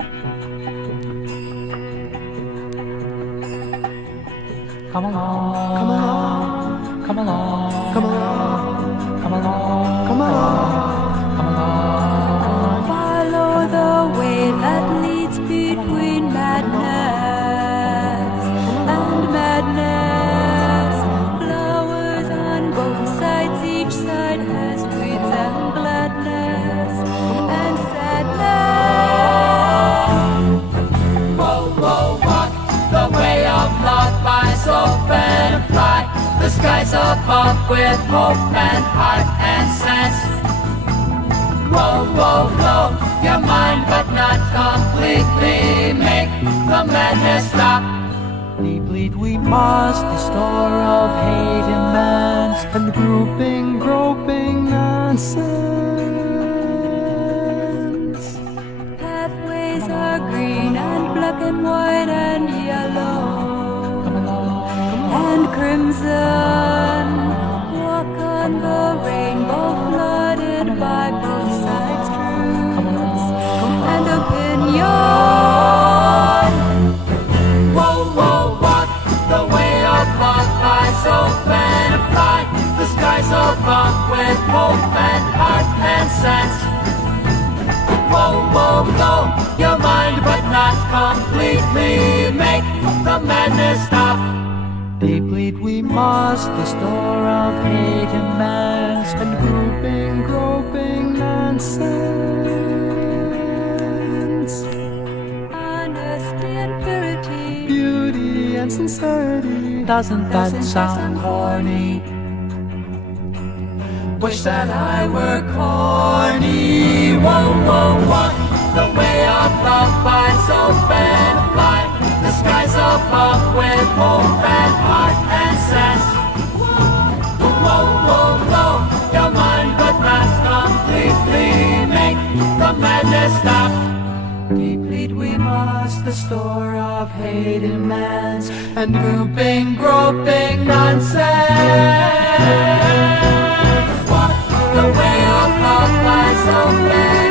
Come along, Come along, come along, come along, come along, come along. come along. Follow the way that leads between madness and madness. Flowers on both sides, each side has weeds and gladness and sadness. Whoa, whoa, walk the way of love, eyes open and fly. The skies above with hope and heart and sense. Whoa, whoa, blow your mind but not completely. Make the madness stop. Deep we must, the store of hate immense, And grouping, groping nonsense. Pathways are green and black and white and yellow come along, and crimson. Walk on the rainbow flooded by both sides' truths and opinion. Whoa, whoa, walk the way of love, eyes open and fly. The skies above with hope and heart and sense. Whoa, whoa, blow your mind but not completely. Make the madness stop. Deep we must, the store of hate immense, And grouping, groping nonsense. Honesty and purity. Beauty and sincerity. doesn't that sound corny? Wish that I were corny. Whoa, whoa, walk the way of love, eyes open fly. The skies above with hope and heart and sense. Whoa, whoa, blow your mind but not completely. Make the madness stop. Deep we must, the store of hate immense, And grouping, groping nonsense. Walk the way of love, eyes open